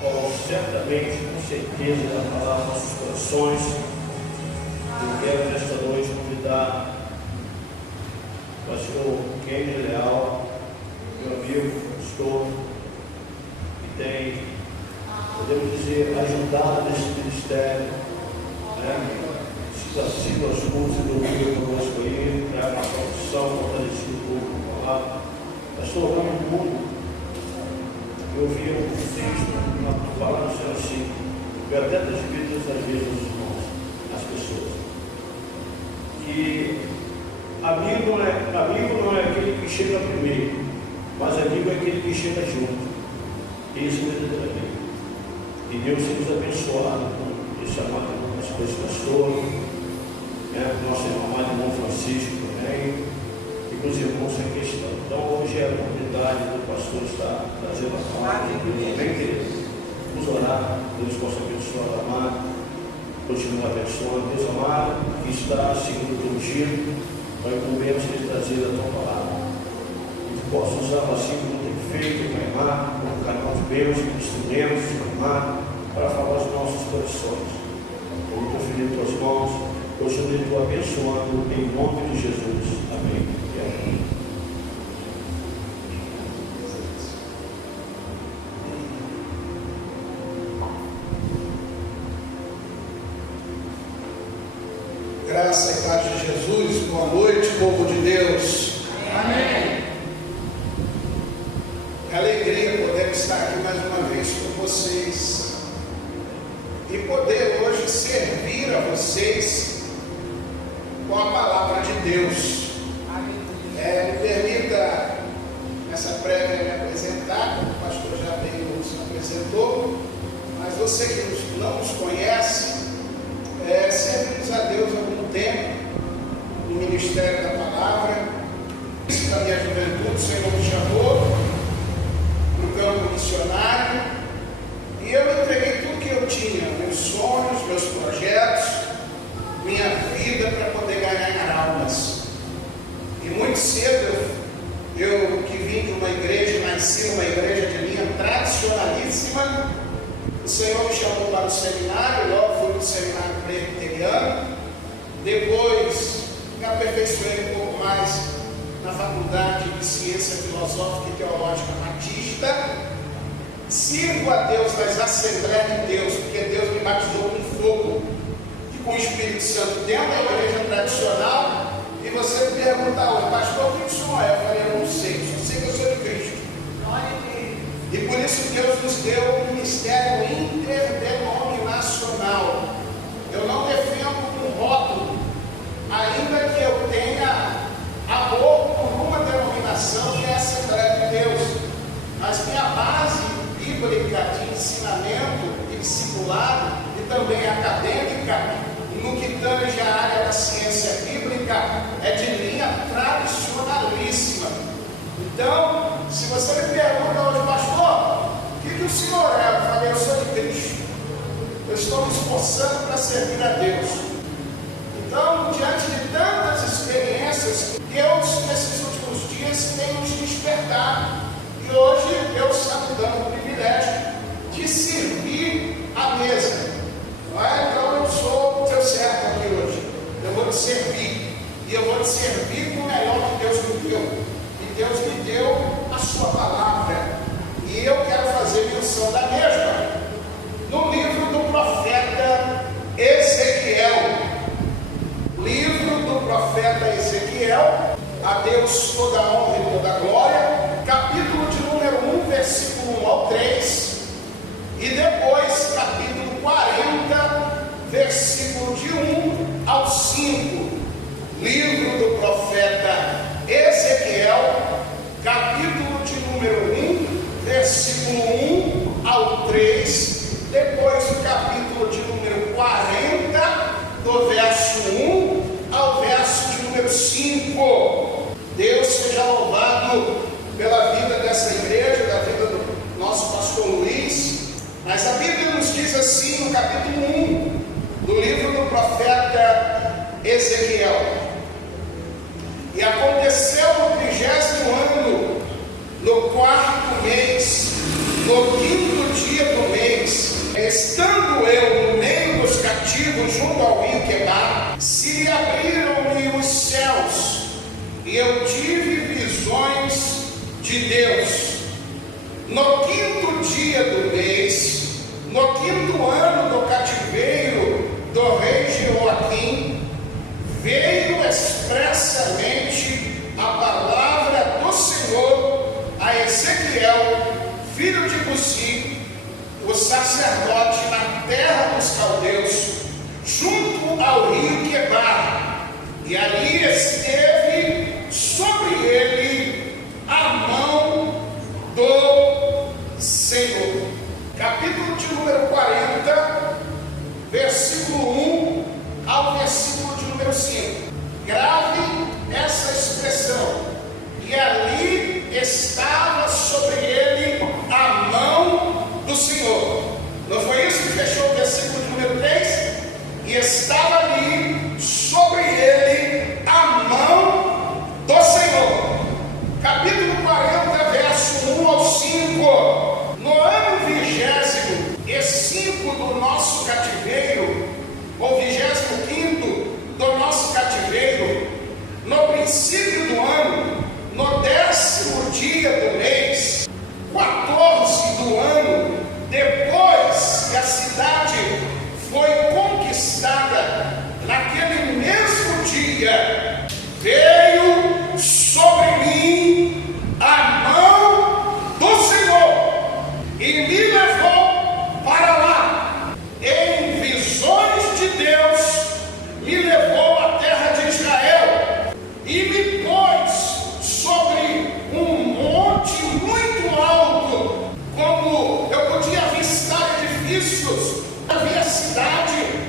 qual certamente, com certeza, irá falar nossos corações. Eu quero nesta noite convidar o pastor Kenny Leal, meu amigo, pastor, que tem, podemos dizer, ajudado nesse ministério, né? Sido as cursos do Rio conosco aí, para a produção, fortalecido o povo com a palavra. Pastor, vamos no mundo. Eu vi um texto falando assim, eu até transmito essas vezes aos irmãos, às pessoas, que amigo não é aquele que chega primeiro, mas amigo é aquele que chega junto. Isso é verdadeiramente. E Deus seja abençoado com esse amado pastor, nosso amado irmão Francisco também, e com os irmãos aqui estão. Então hoje é a oportunidade do pastor estar trazendo a palavra, também querido. Vamos orar, Deus possa abençoar o amado, continua abençoando, Deus amado, que está segundo o teu dia, vai comermos ter trazido a tua palavra. E que possa usar assim como tem feito, Pai amado, como canal de bênçãos, instrumentos, amado, para falar aos nossos corações. Eu confio em tuas mãos, hoje eu estou abençoando em nome de Jesus. Amém. E amém. Graça e paz de Jesus, boa noite, povo de Deus. Amém. É alegria poder estar aqui mais uma vez com vocês e poder hoje servir a vocês com a palavra de Deus. Me permita nessa prévia me apresentar, o pastor já veio se apresentou, mas você que não nos conhece, servimos a Deus há algum tempo no ministério da palavra. Isso da minha juventude, o Senhor me chamou para o campo missionário e eu entreguei tudo que eu tinha, meus sonhos, meus projetos, minha vida para poder ganhar almas. E muito cedo eu que vim de uma igreja, nasci numa igreja de linha tradicionalíssima, o Senhor me chamou para o seminário, logo fui para o seminário presbiteriano, depois me aperfeiçoei um pouco mais na faculdade de Ciência Filosófica e Teológica Batista, sirvo a Deus nas Assembleias de Deus, porque Deus me batizou com fogo e com o Espírito Santo dentro da igreja tradicional, e você me pergunta hoje, pastor, o que o senhor é? Eu falei, eu não sei, só sei que eu sou de Cristo. E por isso Deus nos deu um ministério interdenominacional. Eu não defendo um rótulo, ainda que eu tenha amor por uma denominação que é a Assembleia de Deus. Mas minha base bíblica de ensinamento e discipulado e também acadêmica, no que tange a área da ciência bíblica, é de linha tradicionalíssima. Então, se você me pergunta hoje, pastor, o que o senhor é? Eu falei, eu sou de Cristo. Eu estou me esforçando para servir a Deus. Então, diante de tantas experiências, Deus, nesses últimos dias, tem nos despertado. E hoje, Deus está me dando o privilégio de servir a mesa. Não é? Então, eu sou o teu servo aqui hoje. Eu vou te servir. E eu vou te servir com o melhor que Deus me deu. E Deus me deu a sua palavra. E eu quero fazer menção da mesma no livro do profeta Ezequiel. Livro do profeta Ezequiel, a Deus toda a honra e toda a glória, capítulo de número 1, versículo 1 ao 3, e depois capítulo 40, versículo de 1 ao 5. Livro do profeta Ezequiel, capítulo de número 1, versículo 1 ao 3, depois o capítulo de número 40, do verso 1 ao verso de número 5. Deus seja louvado pela vida dessa igreja, da vida do nosso pastor Luiz. Mas a Bíblia nos diz assim no capítulo 1 do livro do profeta Ezequiel: e aconteceu no 30º ano, no 4º mês, no 5º dia do mês, do mês, no 5º ano do cativeiro do rei Jeoaquim, veio expressamente a palavra do Senhor a Ezequiel, filho de Buzi, o sacerdote, na terra dos caldeus, junto ao rio Quebar, e ali esteve sobre ele a mão do Senhor. Capítulo de número 40, versículo 1 ao versículo de número 5. Grave essa expressão: e ali estava sobre ele a mão do Senhor. Não foi isso que fechou o versículo de número 3? E estava ali sobre ele a mão do Senhor. Capítulo 40, verso 1 ao 5. No ano 25º do nosso cativeiro, ou 25º do nosso cativeiro, no princípio do ano, no 10º dia do mês, 14 do ano, depois que a cidade foi conquistada, naquele mesmo dia, veio sobre mim a mão do Senhor e me levou para lá. Em visões de Deus, me levou à terra de Israel e me pôs sobre um monte muito alto, como eu podia avistar edifícios. Havia cidade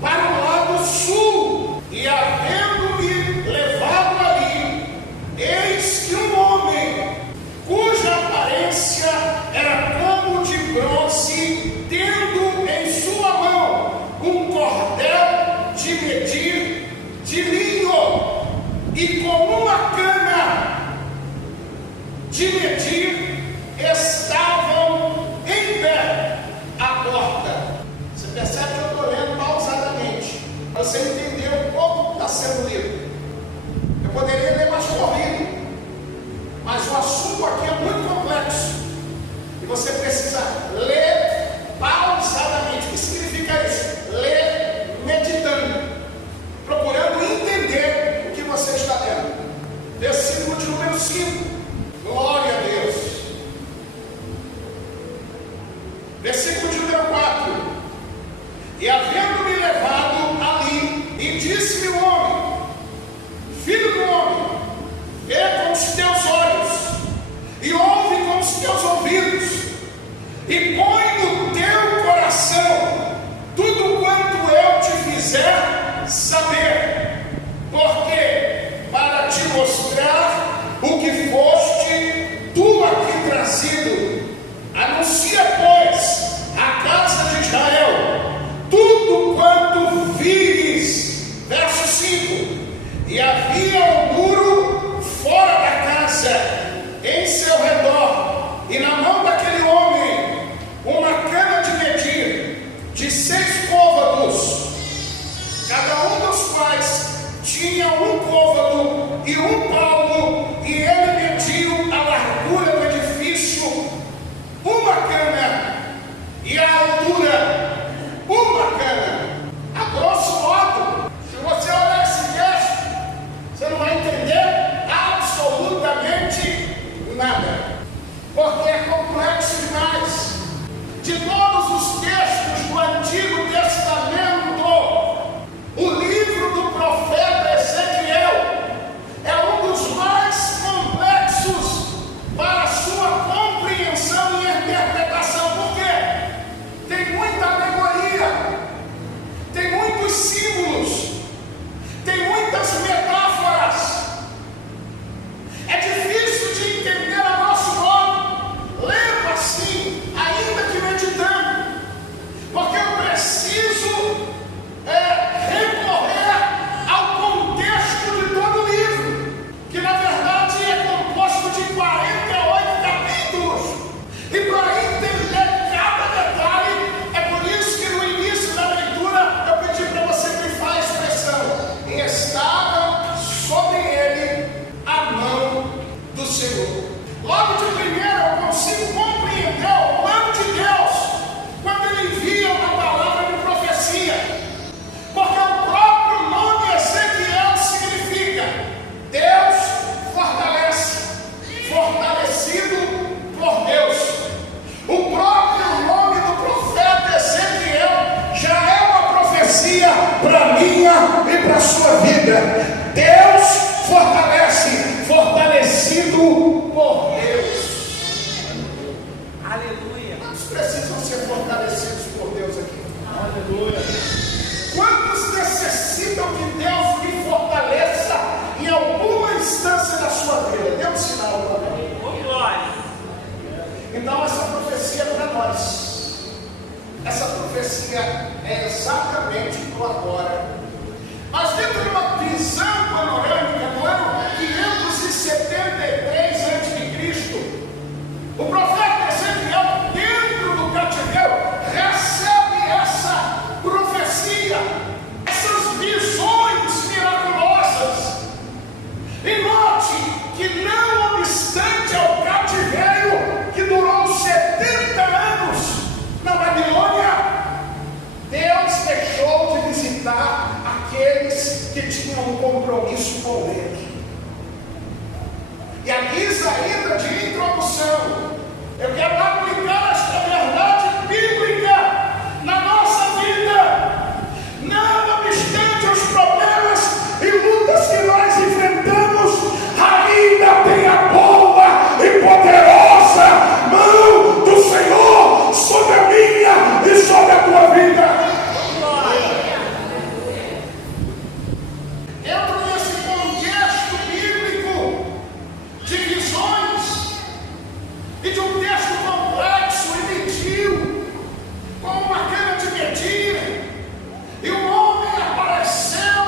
para o lado sul, e havendo-me levado ali, eis que um homem, cuja aparência era como de bronze, tendo em sua mão um cordel de medir de linho, e com uma cana de medir, estavam em pé à porta. Você percebe que eu estou lendo pausadamente, para você entender um pouco o que está sendo lido. Eu poderia ler mais corrido, mas o assunto aqui é muito complexo, e você precisa ler pausadamente. O que significa isso? Ler meditando, procurando entender o que você está lendo. Versículo de número 5. Glória a Deus. Versículo de número 4. E havendo-me levado ali, e disse-me o homem: filho do homem, vê com os teus olhos, e ouve com os teus ouvidos, e põe no teu coração tudo quanto eu te fizer saber, porque para te mostrar o que foste tu aqui trazido, anuncia, pois, à casa de Israel tudo quanto vires. Verso 5. E havia um muro fora da casa, em seu redor, e na mão daquele homem uma cana de medir de 6 côvados, cada um dos vida. Deus fortalece, fortalecido por Deus. Aleluia. Quantos precisam ser fortalecidos por Deus aqui? Aleluia. Quantos necessitam que Deus lhe fortaleça em alguma instância da sua vida? Dê um sinal para mim. Oh, glória. Então essa profecia é para nós. Essa profecia é exatamente para o agora. Mas dentro de uma visão panorâmica, no ano 573 a.C., o profeta Ezequiel, dentro do cativeiro, recebe essa profecia, essas visões miraculosas. E note que, não obstante ao cativeiro que durou 70 anos na Babilônia, Deus deixou de visitar aqueles que tinham um compromisso com Ele. E a guisa ainda de introdução, eu quero aplicar esta verdade bíblica na nossa vida. Não obstante os problemas e lutas que nós enfrentamos, ainda tem a boa e poderosa mão do Senhor sobre a minha e sobre a tua vida. Dentro desse contexto bíblico de visões e de um texto complexo e medio, como uma cana de medir, e um homem apareceu.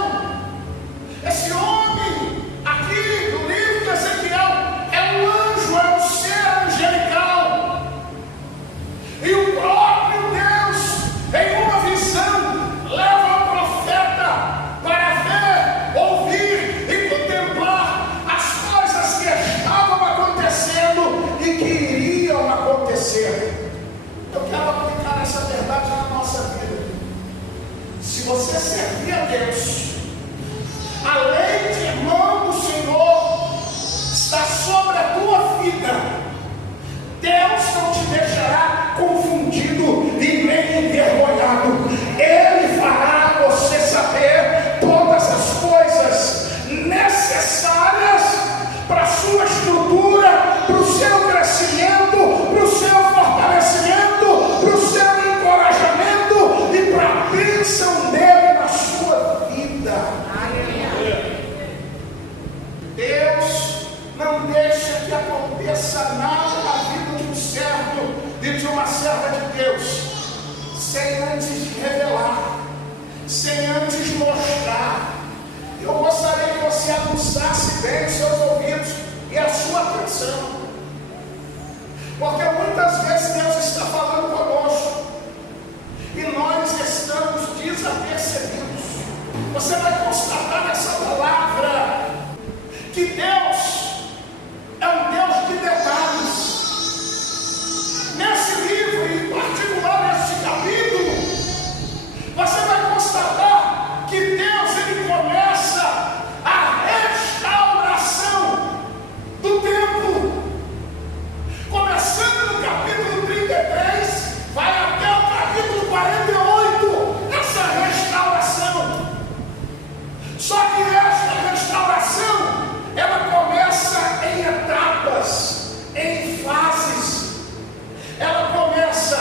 Esse homem, aqui no livro de Ezequiel, é um anjo, é um ser angelical. E o próprio Deus, em uma visão, leva o profeta para ver, ouvir e contemplar as coisas que estavam acontecendo e que iriam acontecer. Eu quero aplicar essa verdade na nossa vida. Se você servir a Deus, a lei de mão do Senhor está sobre a tua vida. Deus não te deixará confundido e nem envergonhado. Ele fará você saber todas as coisas necessárias para a sua estrutura, para o seu crescimento, para o seu fortalecimento, para o seu encorajamento e para a bênção dele na sua vida. Deus não deixa que aconteça nada na vida de um servo e de uma serva de Deus sem antes revelar, sem antes mostrar. Eu gostaria que você aguçasse bem os seus ouvidos e a sua atenção, porque muitas vezes Deus está falando conosco e nós estamos desapercebidos. Você vai constatar nessa palavra que Deus é um Deus de detalhes. Nesse livro, em particular neste capítulo, você vai constatar que Deus, ele começa a restauração do templo. Começando no capítulo 33, vai até o capítulo 48, essa restauração. Só que esta restauração, ela começa em etapas, em fases. Ela começa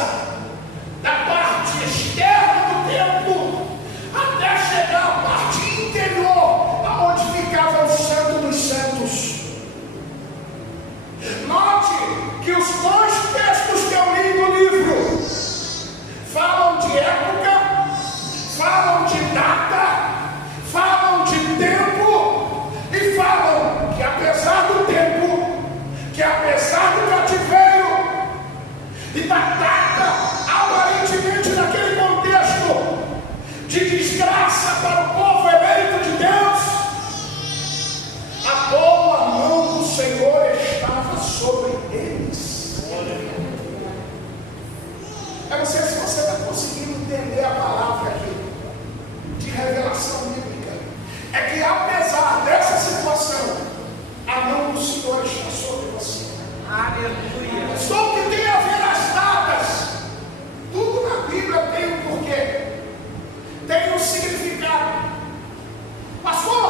da parte externa do templo até chegar à parte interior, aonde ficava o Santo dos Santos. Note que os dois textos que eu li no livro falam de época, falam de data, falam de tempo e falam que apesar do tempo, que apesar do cativeiro e da data, aparentemente naquele contexto de desgraça para o povo eleito de Deus, a boa mão do Senhor estava sobre eles. Eu não sei se você está conseguindo entender a palavra aqui de revelação bíblica. É que apesar dessa situação, a mão do Senhor está sobre você. Aleluia. Só que tem a ver as datas. Tudo na Bíblia tem um porquê, tem um significado. Pastor,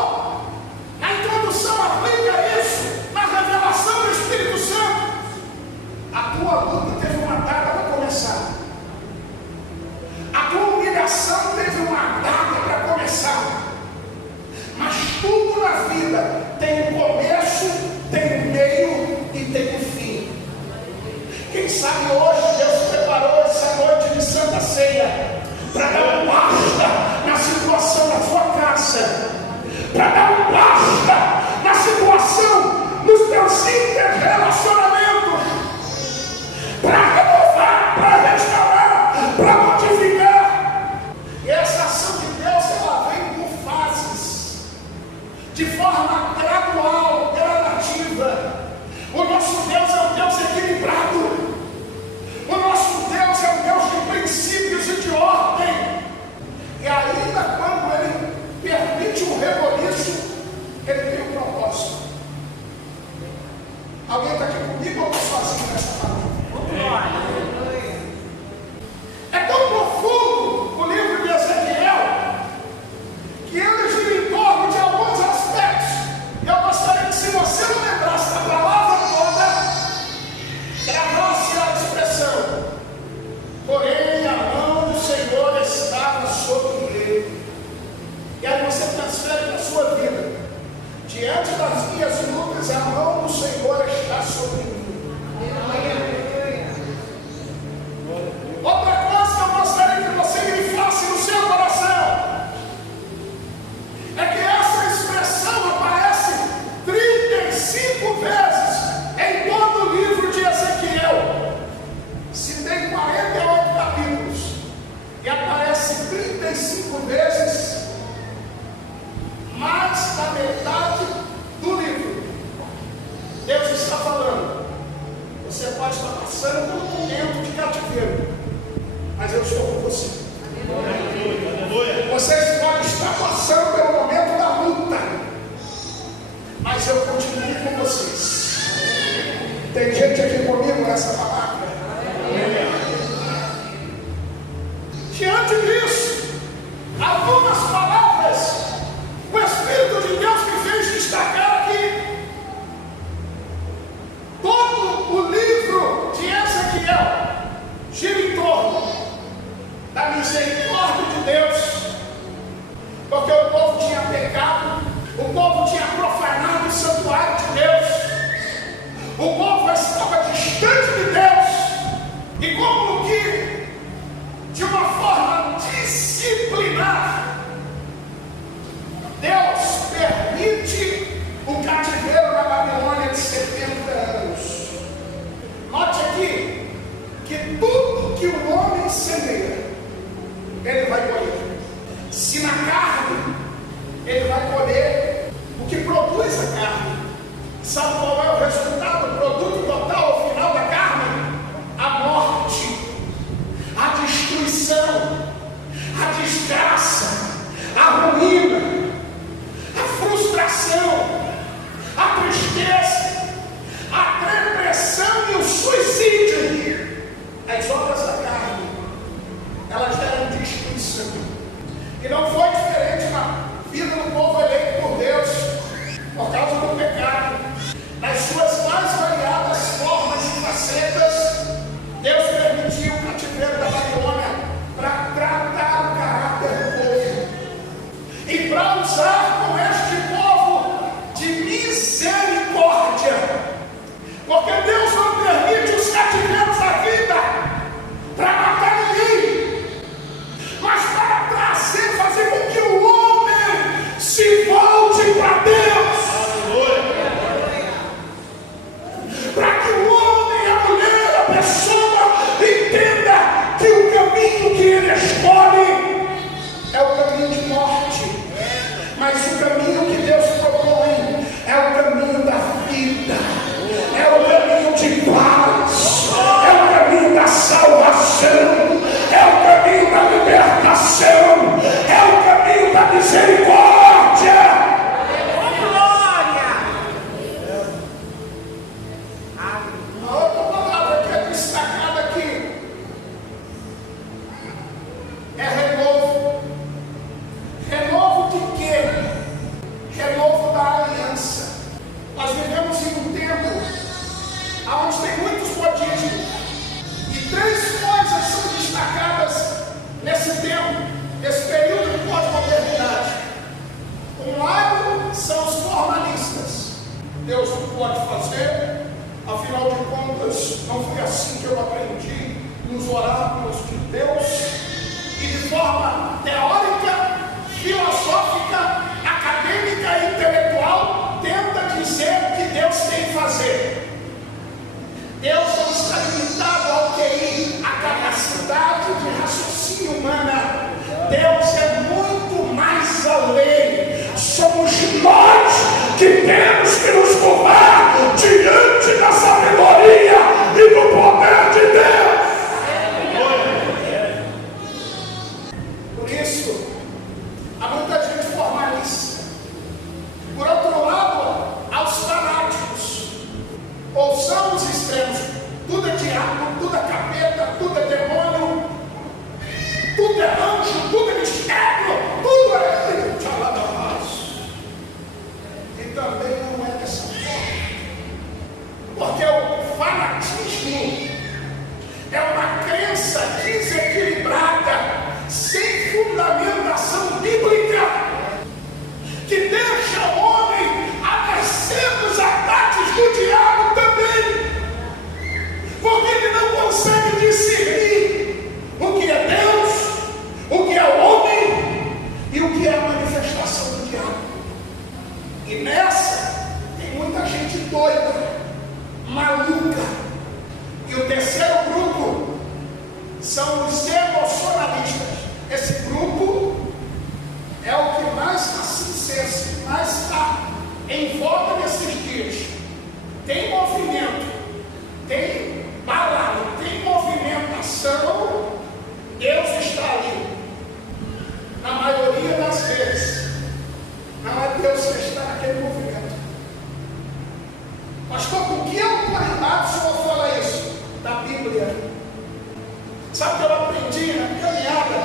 misericórdia de Deus, porque o povo tinha pecado, o povo tinha profanado o santuário de Deus, o povo estava distante de Deus, e como que, de uma forma disciplinar, Deus permite o cativeiro na Babilônia de 70 anos. Note aqui que tudo que o homem semeia, ele vai colher. Se na carne, ele vai colher o que produz a carne. Sabe qual é o resultado, o produto total ao final da carne? A morte, a destruição, a desgraça, a ruína, a frustração, a tristeza, a depressão e o suicídio. As obras da carne, elas deram destruição. E não foi diferente na vida do povo eleito por Deus, por causa do pecado. Nas suas mais variadas formas e facetas, Deus permitiu o cativeiro da Babilônia para tratar o caráter do povo e para usar com este povo de misericórdia, porque Deus não permite os cativeiros da vida para matar ninguém, mas para trazer, fazer com que o homem se volte para Deus, para que o homem, a mulher, a pessoa entenda que o caminho que ele escolhe é o caminho de morte, mas o caminho que Deus propõe é o caminho da vida, é o caminho de paz, é o caminho da salvação, é o caminho da libertação, é o caminho da misericórdia. A outra palavra que é destacada aqui é renovo. Renovo de quê? Renovo da aliança. Nós vivemos em um tempo onde tem muitos modismos, e três coisas são destacadas nesse tempo, nesse período de pós-modernidade. Um lado são os formalistas. Deus não pode fazer, afinal de contas, não foi assim que eu aprendi nos oráculos de Deus, e de forma teórica, filosófica, acadêmica e intelectual, tenta dizer o que Deus tem que fazer. Deus não está limitado ao QI, a capacidade de raciocínio humana. Deus é muito mais além. Somos nós que temos que nos curvar diante da sabedoria e do poder de Deus. Por isso, há muita gente formalista. Por outro lado, aos fanáticos, ou são os extremos, tudo é diabo, tudo é capeta, tudo é demônio, tudo é anjo, tudo é mistério, tudo é tchaladamás. E também não é dessa forma, porque o fanatismo é uma crença desequilibrada, sem fundamentação bíblica, que deixa o homem a mercê dos ataques do diabo também, porque ele não consegue discernir o que é Deus, o que é o homem e o que é a manifestação do diabo. E nessa tem muita gente doida, maluca. E o terceiro grupo são os emocionalistas. Esse grupo é o que mais está se mais está em voga nesses dias. Tem movimento, tem balada, tem movimentação. Deus está ali. Na maioria das vezes, não é Deus que está naquele movimento. Pastor, com que autoridade o senhor fala isso? Da Bíblia. Sabe o que eu aprendi na caminhada?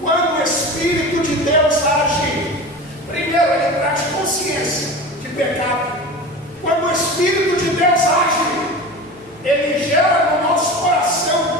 Quando o Espírito de Deus age, primeiro ele traz consciência de pecado. Quando o Espírito de Deus age, ele gera no nosso coração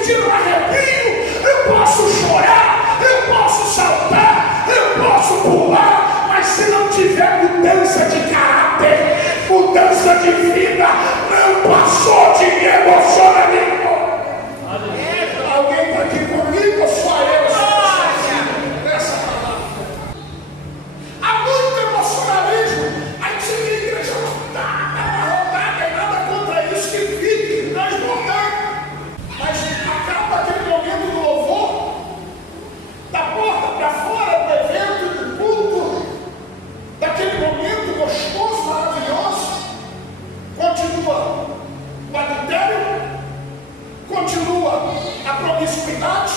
sentir um arrepio, eu posso chorar, eu posso saltar, eu posso pular, mas se não tiver mudança de caráter, mudança de vida, não passou de emocionamento. Alguém está aqui comigo ou só eu? Nessa palavra. Há muito emocionalismo. Aí chega a igreja lotada, abarrotada, e nada contra isso que fique transbordando. Mas acaba aquele momento do louvor, da porta para fora do evento, do culto, daquele momento gostoso, maravilhoso. Continua o adultério, continua a promiscuidade,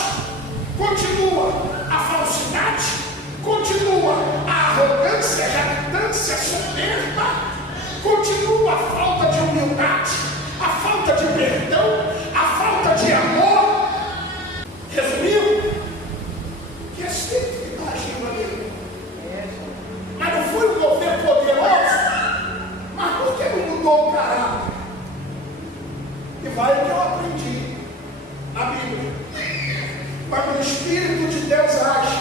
continua a falsidade, continua a arrogância, a jactância, a soberba, continua a falta de humildade, a falta de perdão, a falta de amor. Resumindo, que Espírito que está agindo ali. Mas não foi um mover poderoso, mas por que não mudou o caráter? E vai o que eu aprendi na Bíblia. Quando o Espírito de Deus age,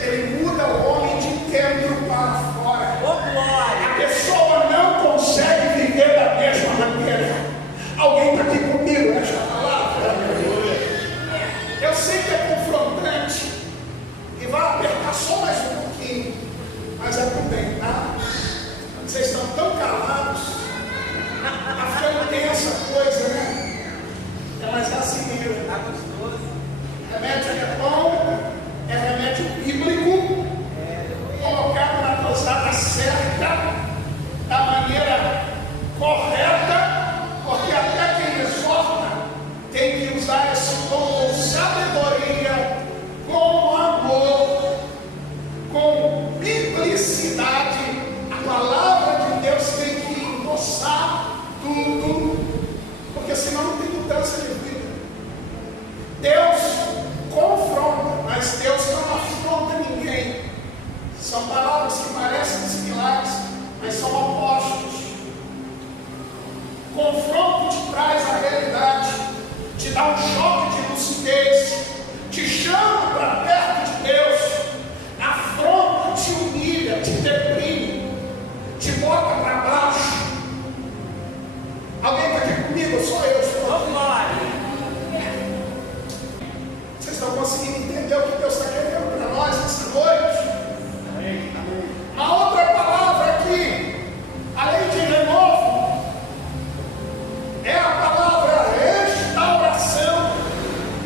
ele muda o homem de dentro para fora. Ô glória! A pessoa não consegue viver da mesma maneira. Alguém está aqui comigo nesta palavra? Eu sei que é confrontante e vai apertar só mais um pouquinho, mas é por bem, tá? Vocês estão tão calados. Está ficando tensa a coisa, né? Mas é assim mesmo. Tá gostoso? Remédio é bom, é remédio bíblico, colocado na dosada certa, da maneira correta, porque até quem exorta tem que usar esse tom com sabedoria, com amor, com biblicidade. A palavra de Deus tem que endossar tudo, porque senão não tem mudança de vida. Deus confronta, mas Deus não afronta ninguém. São palavras que parecem similares, mas são opostos. Confronto te traz a realidade, te dá um choque de lucidez, te chama para perto de Deus. Afronta te humilha, te deprime, te bota para baixo. Alguém está aqui comigo? Só eu estou. Ô glória! Vocês estão conseguindo entender o que Deus está querendo para nós nessa noite? Uma outra palavra aqui, além de renovo, é a palavra restauração,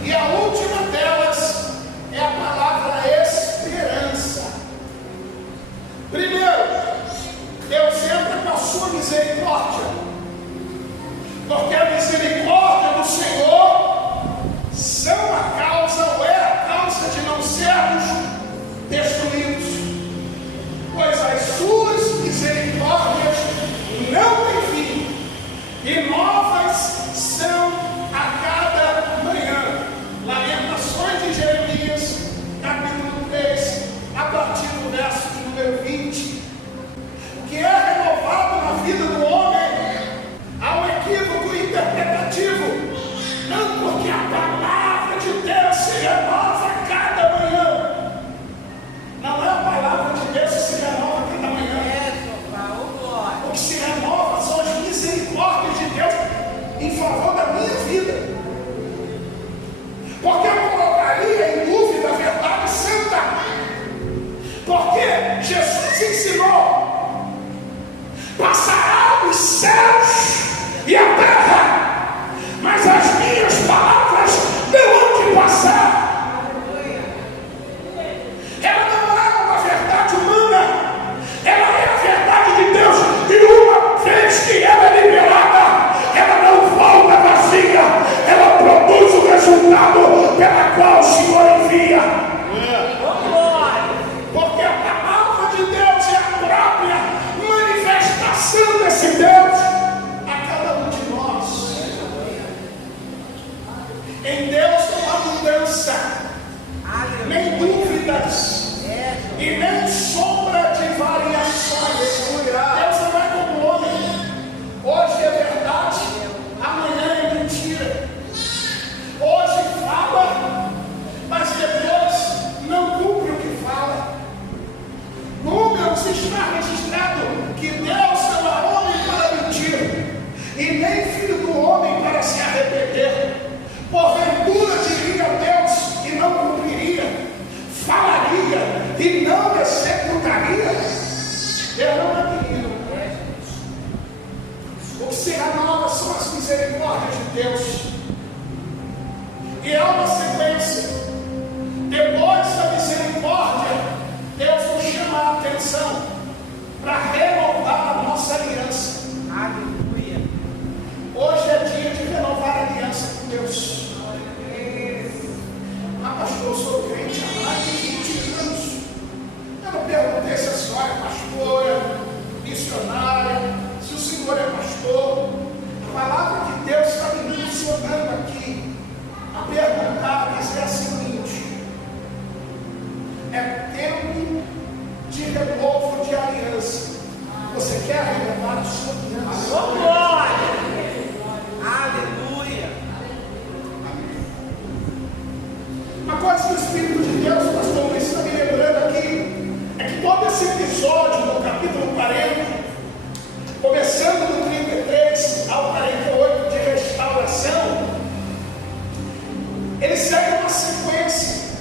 e a última delas é a palavra esperança. Primeiro, Deus entra com a sua misericórdia, porque a misericórdia do Senhor são a causa, ou é a causa de não sermos destruídos, pois as suas misericórdias não têm fim, e novas são a cada manhã. Lamentações de Jeremias, capítulo 3, a partir do verso de número 20. O que é renovado na vida do homem, há um equívoco interpretativo, não porque a palavra de Deus se renova a cada manhã. Não é a palavra de Deus que se renova a cada manhã. Ô glória! O que se renova são as misericórdias de Deus em favor da minha vida. Porque eu colocaria em dúvida a verdade santa. Porque Jesus ensinou: passará os céus e a terra, mas as minhas palavras não hão de passar. Ela não é uma verdade humana, ela é a verdade de Deus, e uma vez que ela é liberada, ela não volta vazia, ela produz o resultado pela qual o Senhor envia. Ô glória! Porque a palavra de Deus é a própria manifestação desse Deus a cada um de nós. Em Deus não há mudança, nem dúvidas e nem sombra de variações. Deus não é como o homem. Hoje é verdade, amanhã é mentira. Hoje E há uma sequência. Depois da misericórdia, Deus nos chama a atenção para renovar a nossa aliança. Aleluia. Hoje é dia de renovar a aliança com Deus. Pastor, eu sou crente há mais de 20 anos. Eu não perguntei se a senhora é pastora, missionária, se o senhor é pastor. A palavra de Deus está me impulsionando aqui a perguntar, a dizer a seguinte: é tempo de renovo de aliança. Você quer renovar a sua aliança? Oh, glória. Aleluia. Uma coisa que o Espírito de Deus, pastor Luiz, está me lembrando aqui, é que todo esse episódio do capítulo 40, começando do 33 ao 48 de restauração, ele segue uma sequência,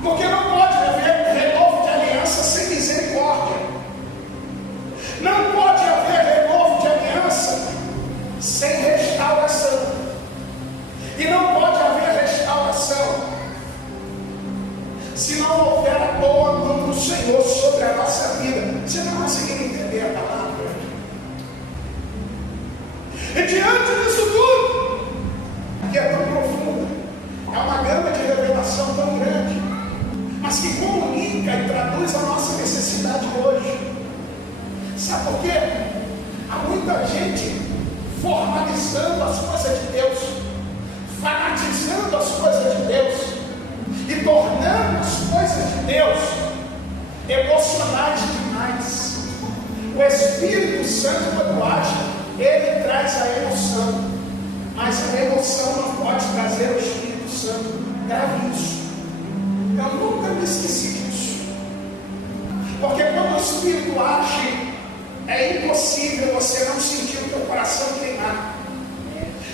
porque não pode haver renovo de aliança sem misericórdia, não pode haver renovo de aliança sem restauração, e não pode haver restauração se não houver a boa mão do Senhor sobre a nossa vida. Você não conseguiu entender a palavra? E diante disso tudo, que é tão profundo, é uma gama de revelação tão grande, mas que comunica e traduz a nossa necessidade hoje. Sabe por quê? Há muita gente formalizando as coisas de Deus, fanatizando as coisas de Deus e tornando as coisas de Deus emocionais demais. O Espírito Santo, quando age, ele traz a emoção, mas a emoção não pode trazer o Espírito Santo. Grave isso. Eu nunca me esqueci disso, porque quando o Espírito age, é impossível você não sentir o teu coração queimar.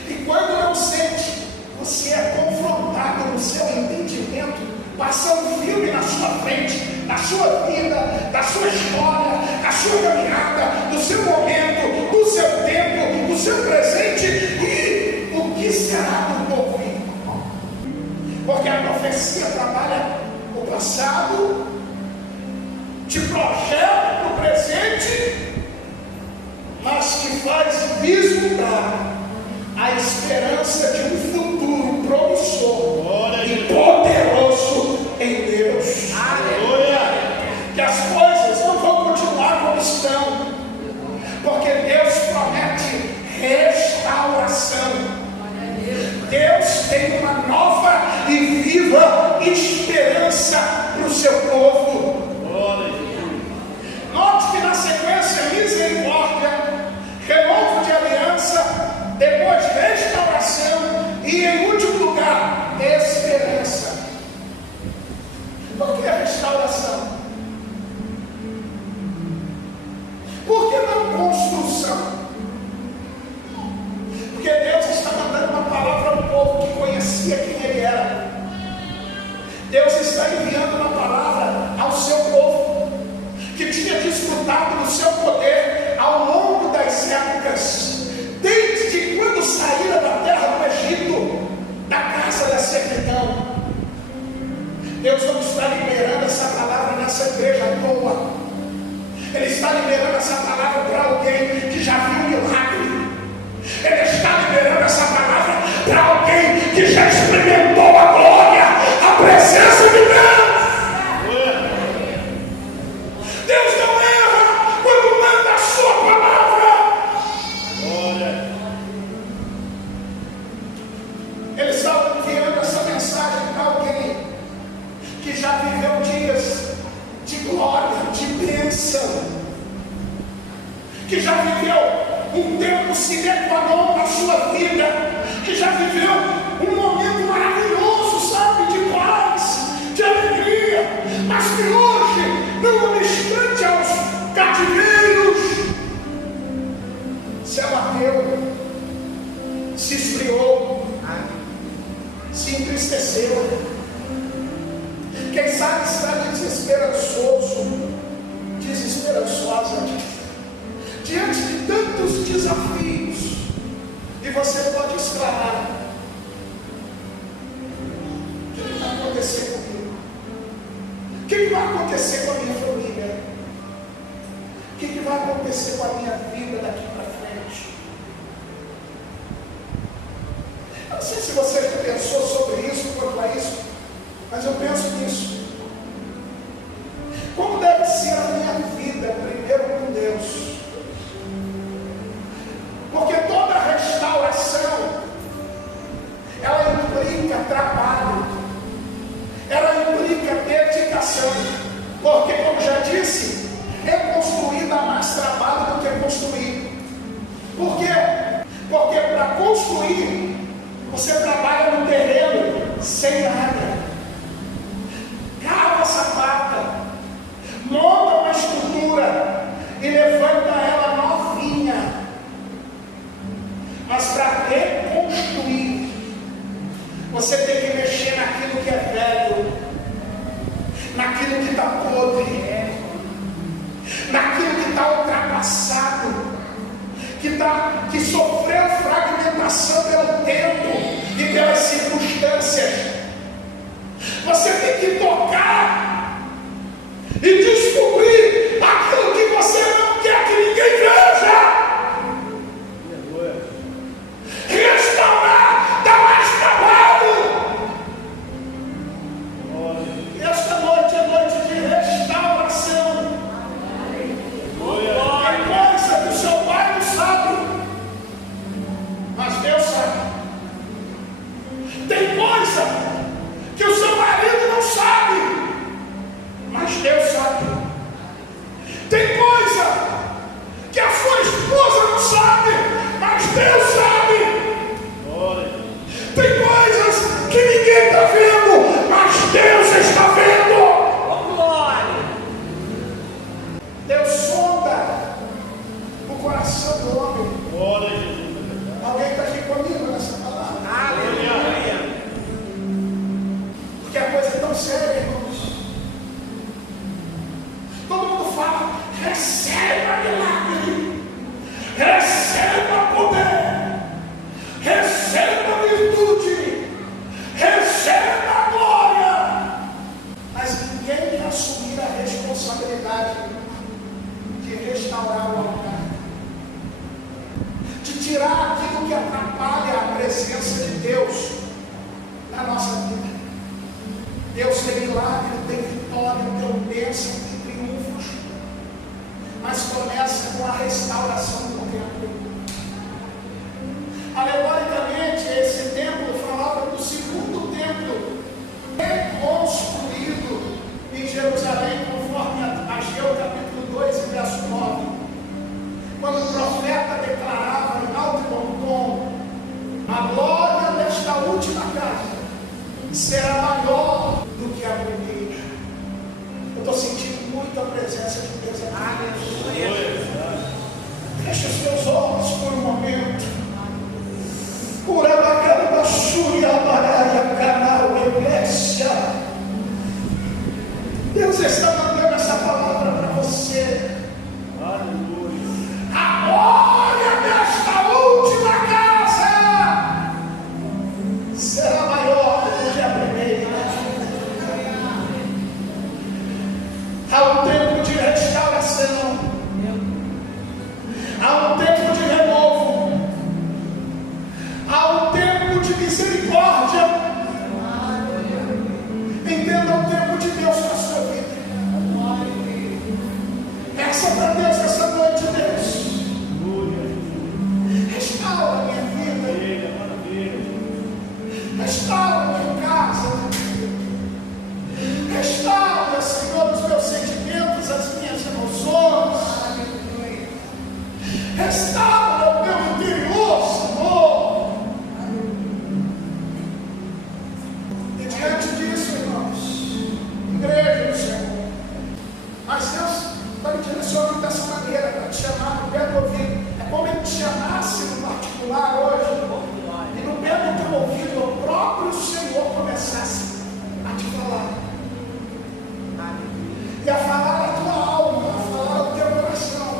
E quando não sente, você é confrontado no seu entendimento, passa um filme na sua frente, da sua vida, da sua história, da sua caminhada, do seu momento, do seu tempo, do seu presente e o que será do porvir. Porque a profecia trabalha o passado, te projeta no presente, mas te faz vislumbrar a esperança de um futuro promissor e poderoso em Deus. Aleluia. Que as coisas não vão continuar como estão, porque Deus promete restauração. Deus tem uma nova e viva esperança para o seu povo. Note que na sequência, misericórdia, renovo de aliança, depois restauração e, em último lugar, esperança. Por que restauração? Por que não construção? Porque Deus está mandando uma palavra ao povo que conhecia quem Ele era. Deus está enviando uma palavra ao seu povo que tinha desfrutado do seu poder ao longo das épocas, desde quando saíram da terra do Egito, da casa da servidão. Deus não está liberando essa palavra nessa igreja à toa. Ele está liberando essa palavra para alguém que já viu milagre. Ele está liberando essa palavra para alguém que já experimentou a glória, a presença de Deus. Deus não erra quando manda a sua palavra. Ele está enviando essa mensagem para alguém que já viveu dias de glória, de bênção, que já viveu um tempo sine qua non na sua vida, que já viveu um momento maravilhoso, sabe, de paz, de alegria, mas que hoje, não obstante aos cativeiros, se abateu, se esfriou, se entristeceu. Quem sabe está desesperançoso, desesperançosa, diante de tantos desafios, e você pode exclamar: acontecer comigo? O que vai acontecer com a minha família? O que vai acontecer com a minha vida daqui para frente? Eu não sei se você já pensou sobre isso, quanto a isso, mas eu penso nisso. Como deve ser a minha vida primeiro com Deus? Porque toda restauração, ela implica trabalho, ela implica dedicação, porque, como já disse, reconstruir dá mais trabalho do que construir. Por quê? Porque para construir, você trabalha no terreno sem nada, cava a sapata, monta uma estrutura e levanta ela novinha. Mas para reconstruir, você tem que mexer naquilo que é velho, naquilo que está podre, naquilo que está ultrapassado, que sofreu fragmentação pelo tempo e pelas circunstâncias. Você tem que tocar e descobrir aquilo que você não quer que ninguém veja. Restaurar dá mais trabalho. Esta noite é noite de restauração. Tem coisa que o seu pai não sabe, mas Deus sabe. Tem coisa que o seu marido não sabe, mas Deus sabe. Tem coisa que a sua esposa não sabe, mas Deus sabe. Tem coisas que ninguém está vendo, mas Deus está vendo. Deus sonda o coração do homem. Alguém está aqui comigo nessa palavra? Aleluia. Porque a coisa é tão séria, irmãos. Todo mundo fala: receba milagre, receba poder, receba virtude, receba glória. Mas ninguém quer assumir a responsabilidade de restaurar o altar, de tirar aquilo que atrapalha a presença de Deus na nossa vida. Deus tem milagre, tem vitória, tem bênção, tem triunfos, mas começa com a restauração do templo. Alegoricamente, esse templo falava do segundo templo reconstruído em Jerusalém, conforme Ageu capítulo 2, verso 9, quando o profeta declarava em alto e bom tom: a glória desta última casa será maior do que a primeira. Eu estou sentindo muito a presença de Deus aqui. Aleluia. Feche os seus olhos por um momento. Urabacana, Xúria, Baraia, Canal, Igreja. Deus está mandando essa palavra para você. A glória desta última casa será maior do que a primeira. Há um tempo de restauração, há um tempo de renovo, há um tempo de misericórdia. Entenda o tempo de Deus na sua vida. Peça para Deus essa noite, Deus. Restaura a minha vida, restaura a minha casa, restaura, Senhor, os meus sentimentos, as minhas emoções, restaura o meu interior, Senhor. E diante disso, irmãos, igreja do Senhor, mas Deus está me direcionando dessa maneira, para te chamar no pé do ouvido. É como Ele te chamasse no particular hoje, e no pé do teu ouvido o próprio Senhor começasse a te falar, e a falar a tua alma, a falar o teu coração,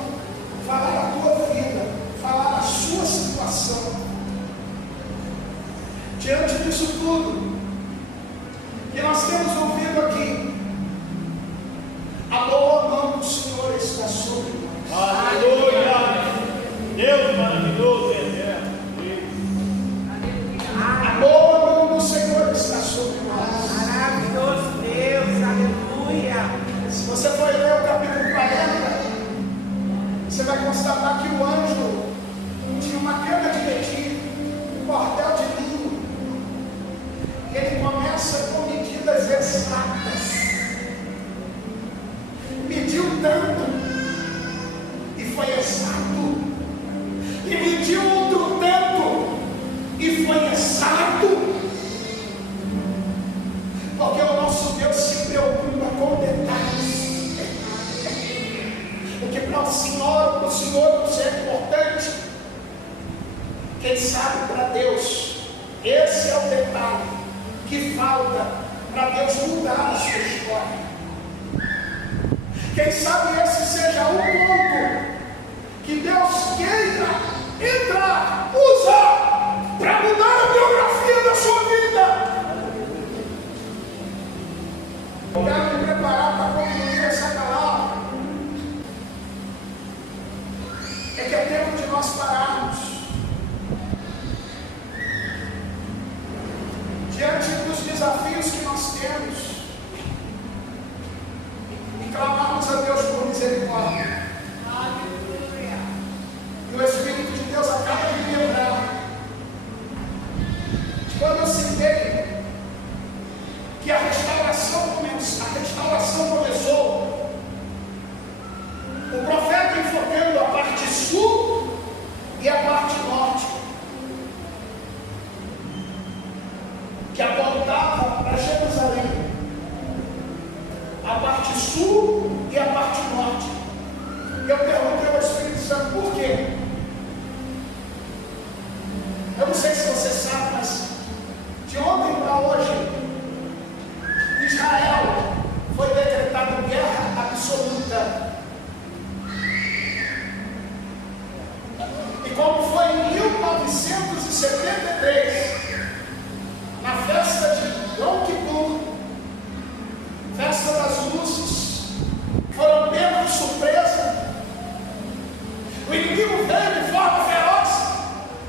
falar a tua vida, falar a sua situação. Diante disso tudo, que nós temos ouvido aqui. A boa mão do Senhor está sobre nós. Aleluia! Deus maravilhoso e eterno. A boa mão do Senhor está sobre nós. Maravilhoso Deus, aleluia. Se você for ler o capítulo 40, você vai constatar que o anjo tinha uma cana de medir, um cordel de linho. E ele começa com medidas exatas. Mediu tanto e foi exato. E mediu outro tanto e foi exato. Porque o nosso Deus se preocupa com detalhes. Porque para o Senhor isso é importante. Quem sabe para Deus, esse é o detalhe que falta para Deus mudar a sua história. Quem sabe esse seja o ponto que Deus queira entrar, usar para mudar a biografia da sua vida. Eu quero me preparar para concluir essa palavra. É que é tempo de nós pararmos diante dos desafios que nós temos e clamarmos a Deus por misericórdia. E o Espírito de Deus acaba de me lembrar de quando eu citei que a restauração começou. O profeta enfocando a parte sul e a parte norte, que apontava para Jerusalém. A parte sul e a parte norte. Eu perguntei ao Espírito Santo por quê? Eu não sei se você sabe, mas de ontem para hoje, Israel foi decretado guerra absoluta. E como foi em 1973, na festa de Yom Kippur, festa das luzes, foram pegos de surpresa. O inimigo veio de forma feroz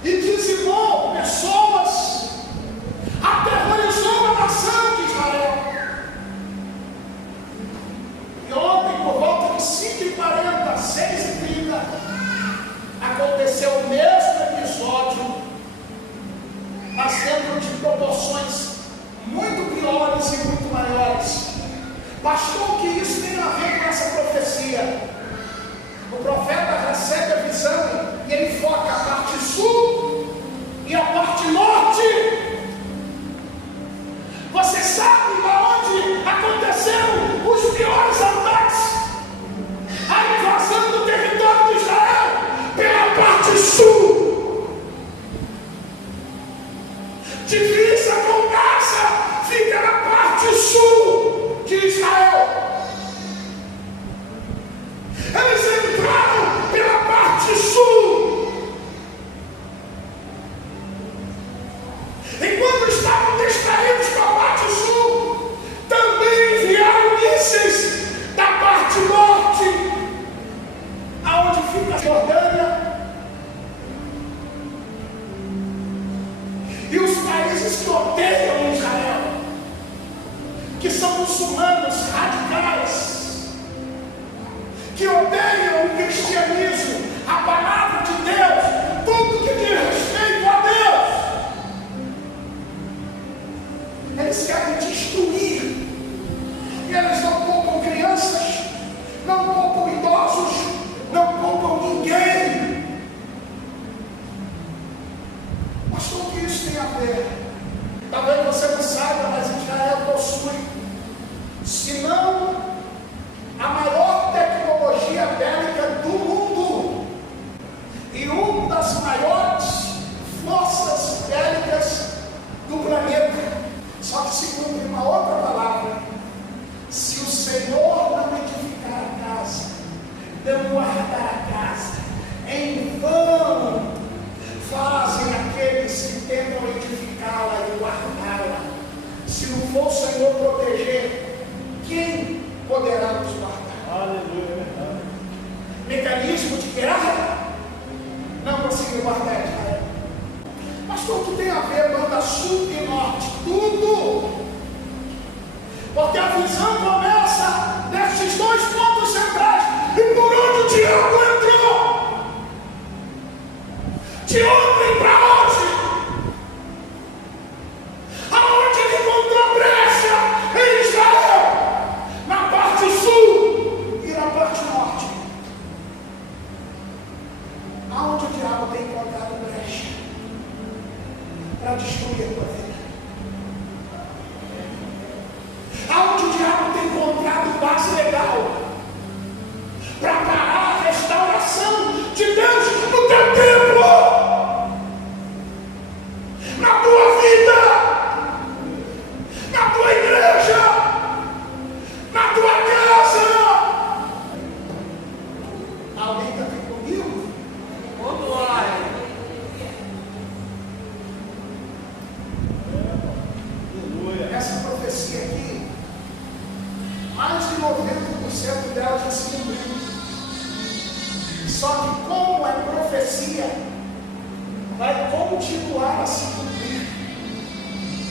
e dizimou pessoas, aterrorizou a nação de Israel. E ontem, por volta de 5h40, 6h30, aconteceu o mesmo episódio, mas dentro de proporções muito piores e muito maiores. Pastor, o que isso tem a ver com essa profecia? O profeta recebe a visão e ele foca a parte sul e a parte norte. Você sabe onde aconteceram os piores ataques? A invasão do território de Israel pela parte sul. Divisa com Gaza fica na parte sul de Israel. Eles entraram pela parte sul. Enquanto estavam distraídos com a parte sul, também enviaram mísseis da parte norte, aonde fica a Jordânia. E os países que odeiam Israel, que são muçulmanos radicais, que odeiam o cristianismo, a palavra de Deus, tudo que diz respeito a Deus, eles querem destruir. E eles não poupam crianças, não poupam idosos, não poupam ninguém. Mas o que isso tem a ver? Talvez você não saiba, mas Israel possui, se não a maior tecnologia bélica do mundo e uma das maiores forças bélicas do planeta. Só que segundo uma outra palavra, se o Senhor não edificar a casa, não guardar a casa, em vão fazem aqueles que tentam edificá-la e guardá-la. Se não for o Senhor 90% dela já se cumpriu. Só que como é profecia, vai continuar a se cumprir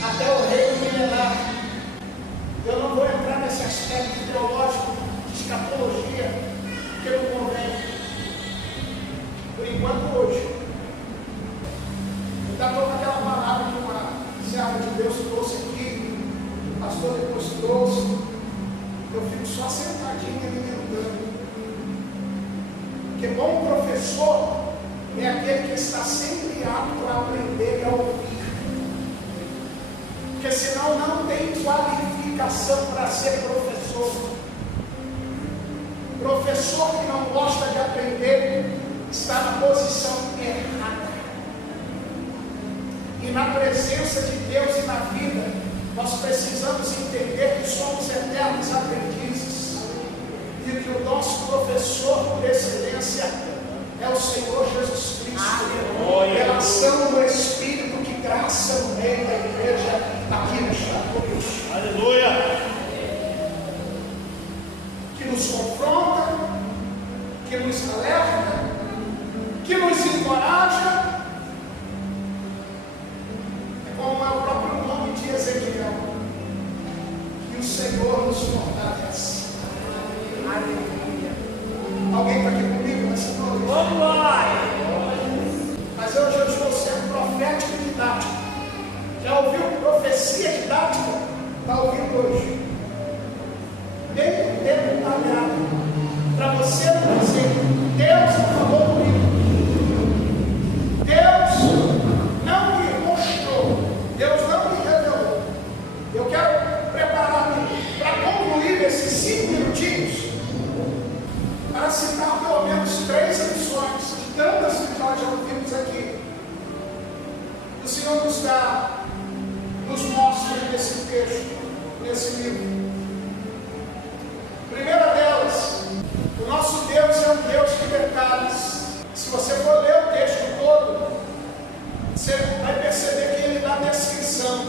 até o reino milenar. Eu não vou entrar nesse aspecto teológico de escatologia, porque não convém. Por enquanto, hoje, eu ainda estou com aquela palavra que uma serva de Deus trouxe aqui, o pastor depois trouxe, eu fico só sentadinho alimentando. Porque bom professor é aquele que está sempre apto a aprender e a ouvir. Porque senão não tem qualificação para ser professor. Professor que não gosta de aprender está na posição errada. E na presença de Deus e na vida, nós precisamos entender que somos eternos aprendizes. E que o nosso professor por excelência é o Senhor Jesus Cristo. Relação do Espírito, que graça no meio da igreja aqui no Estado. Aleluia! Que nos confronta, que nos alerta, que nos encoraja. É como é o próprio nome de Ezequiel. Que o Senhor nos fortalece. Aleluia. Alguém está aqui comigo nessa noite? Mas eu já estou sendo profético e didático. Já ouviu profecia didática? Está ouvindo hoje? Bem detalhado. Para você não dizer, Deus não falou comigo. Deus não me mostrou. Deus não me revelou. Eu quero preparar-me para concluir esses 5 minutinhos, para citar pelo menos 3 lições, de tantas que nós já ouvimos aqui. O Senhor nos mostra nesse texto, nesse livro. Primeira delas, o nosso Deus é um Deus de detalhes. Se você for ler o texto todo, você vai perceber que ele dá descrição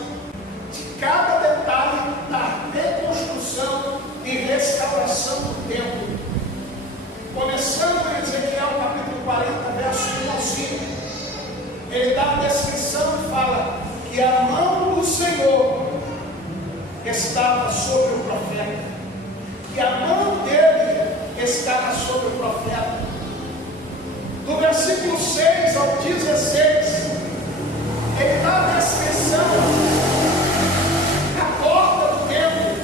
de cada detalhe da reconstrução e restauração do templo. Começando em Ezequiel capítulo 40, verso 1 ao 5, ele dá a descrição e fala que a mão do Senhor estava sobre o profeta, que a mão dele estava sobre o profeta. Do versículo 6 ao 16, ele dá a descrição da porta do templo.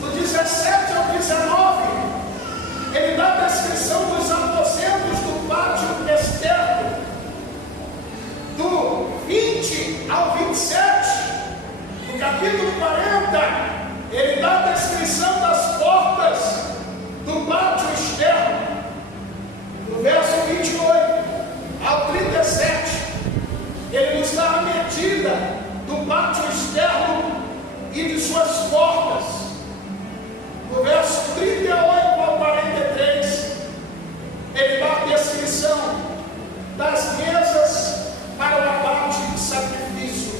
Do 17 ao 19, ele dá a descrição dos aposentos do pátio externo. Do 20 ao 27, no capítulo 40, ele dá a descrição das portas do pátio externo. Do verso 28 ao 37, ele nos dá a medida do pátio externo e de suas portas. Do verso 38 ao 43, ele dá a descrição das mesas para o abate de sacrifício.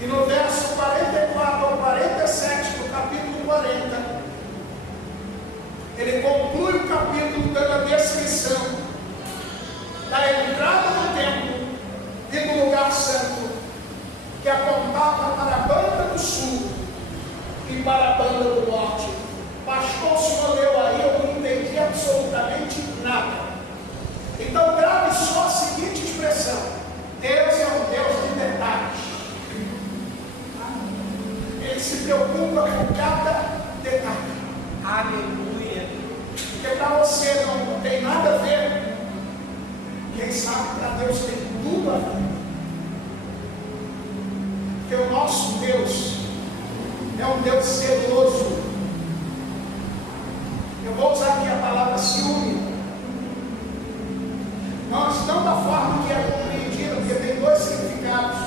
E no verso 44 ao 47 do capítulo 40, ele conclui o capítulo dando a descrição da entrada do templo e do lugar santo, que apontava para a banda do sul e para a banda do norte. Pastor, o senhor leu aí, eu não entendi absolutamente nada. Então grave só a seguinte expressão: Deus é um Deus de detalhes. Ele se preocupa com cada detalhe. Aleluia. Porque para você não tem nada a ver, quem sabe para Deus tem tudo a ver. Porque o nosso Deus é um Deus zeloso. Eu vou usar aqui a palavra ciúme, mas não da forma que é compreendida, porque tem 2 significados.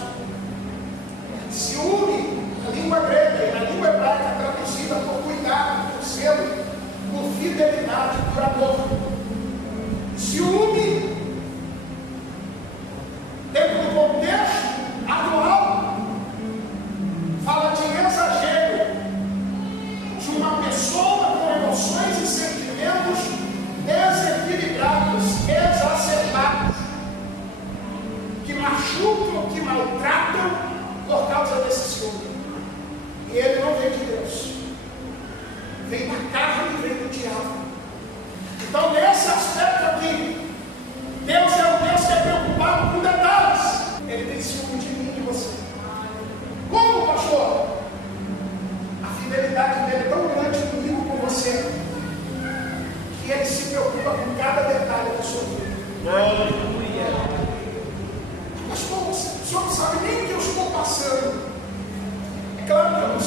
Ciúme, a língua grega e a língua hebraica traduzida por cuidado, por zelo, por fidelidade, por amor. Ciúme, dentro do contexto atual, fala de exagero de uma pessoa com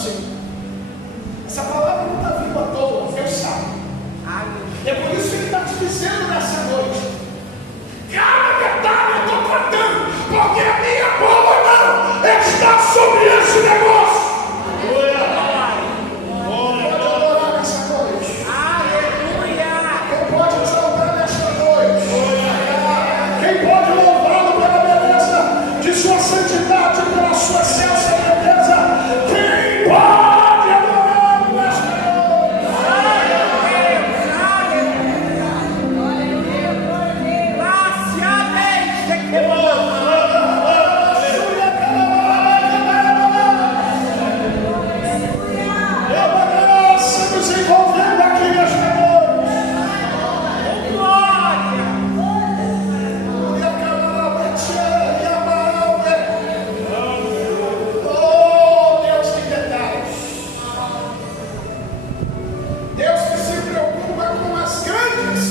Senhor. Essa palavra não está vindo à toa, Deus sabe. É por isso que Ele está te dizendo nessa noite. Cada detalhe eu estou tratando, porque a minha bola não está sobre esse negócio. Pode adorar nessa noite. Quem pode exaltar nessa noite? Quem pode louvá-lo pela beleza de sua santidade, pela sua excelsa beleza? Quem pode adorá-lo nessa noite? Estamos envolvendo aqui nesta noite. Oh, Deus, que detalhes. Deus que se preocupa com as grandes,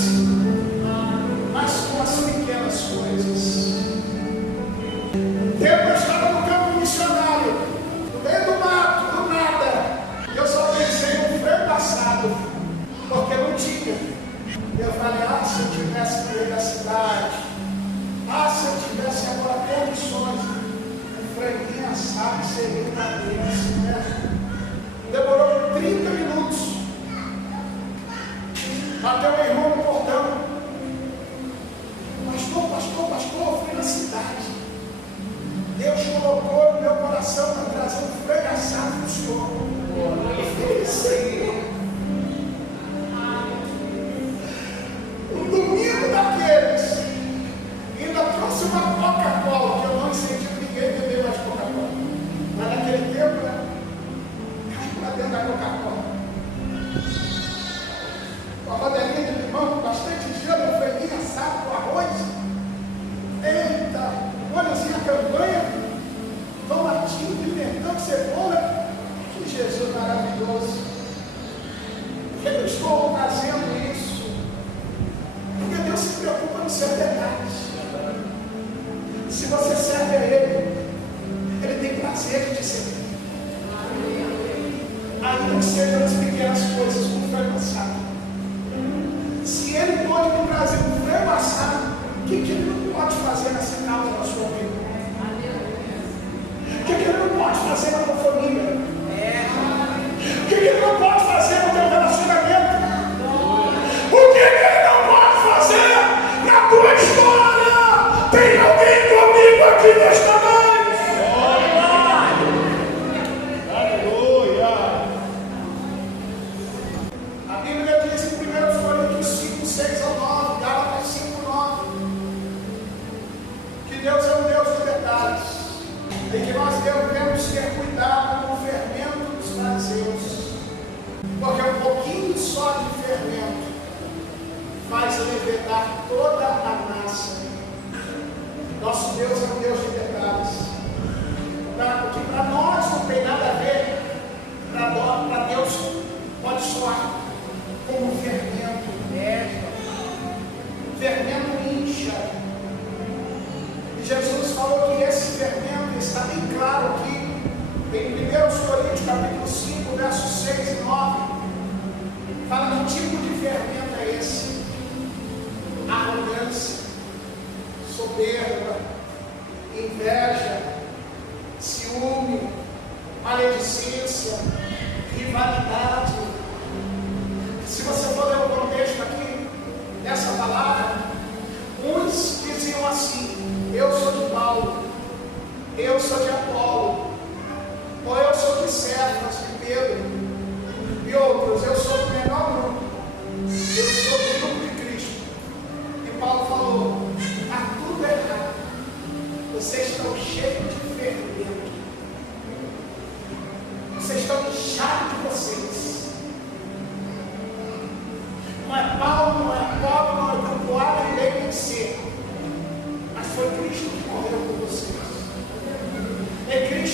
mas com as pequenas coisas. Eu estava no campo missionário, no meio do mato, do nada. Eu só pensei no freio passado, porque não tinha. Eu falei, se eu tivesse no meio da cidade, se eu tivesse agora condições, um franguinho assado seria uma delícia, né? Demorou 30 minutos. Bateu meu irmão no portão. Pastor, fui na cidade. Deus colocou no meu coração para trazer um frango assado para o Senhor. Eu falei, um domingo daqueles, ainda trouxe uma Coca-Cola, que eu não incentivo ninguém a beber mais Coca-Cola. Mas naquele tempo, né? Para dentro da Coca-Cola. Com a rodelinha de limão, com bastante gelo, um franguinho assado com arroz. Eita, olha assim a campanha, tomatinho, pimentão, cebola. Que Jesus maravilhoso. Por que eu estou fazendo isso? Porque Deus se preocupa nos seus detalhes. Se você serve a Ele tem prazer de te servir. Ainda que seja nas pequenas coisas, como frango assado. Se Ele pode me trazer um frango assado, o que Ele não pode fazer nessa causa na sua vida? O que Ele não pode fazer na tua família? O que Ele não pode fazer no teu relacionamento? O que Ele não pode fazer na tua história? Tem alguém comigo aqui nesta noite? A Bíblia diz em 1 Coríntios 5, 6 ao 9, Gálatas 5, 9, que Deus é um Deus de detalhes, e que nós devemos ter cuidado com o fermento dos fariseus, porque um pouquinho só de fermento faz levedar toda a massa. Nosso Deus é um Deus de detalhes. O que para nós não tem nada a ver, para Deus pode soar como fermento. Fermento incha. E Jesus falou que esse fermento está bem claro aqui em 1 Coríntios capítulo 5, versos 6 e 9. Fala que tipo de fermento é esse? Arrogância, soberba, inveja, ciúme, maledicência, rivalidade. Se você for ler o contexto aqui dessa palavra, uns diziam assim: eu sou de Paulo, eu sou de Apolo, ou eu sou de Cefas, de Pedro, e outros, eu sou do menor grupo, eu sou do grupo de Cristo. E Paulo falou: está tudo errado, vocês estão cheios de fermento, vocês estão inchados de vocês. Não é Paulo, não é Paulo, não é grupo A, nem B, nem C, mas foi Cristo que morreu por vocês. É Cristo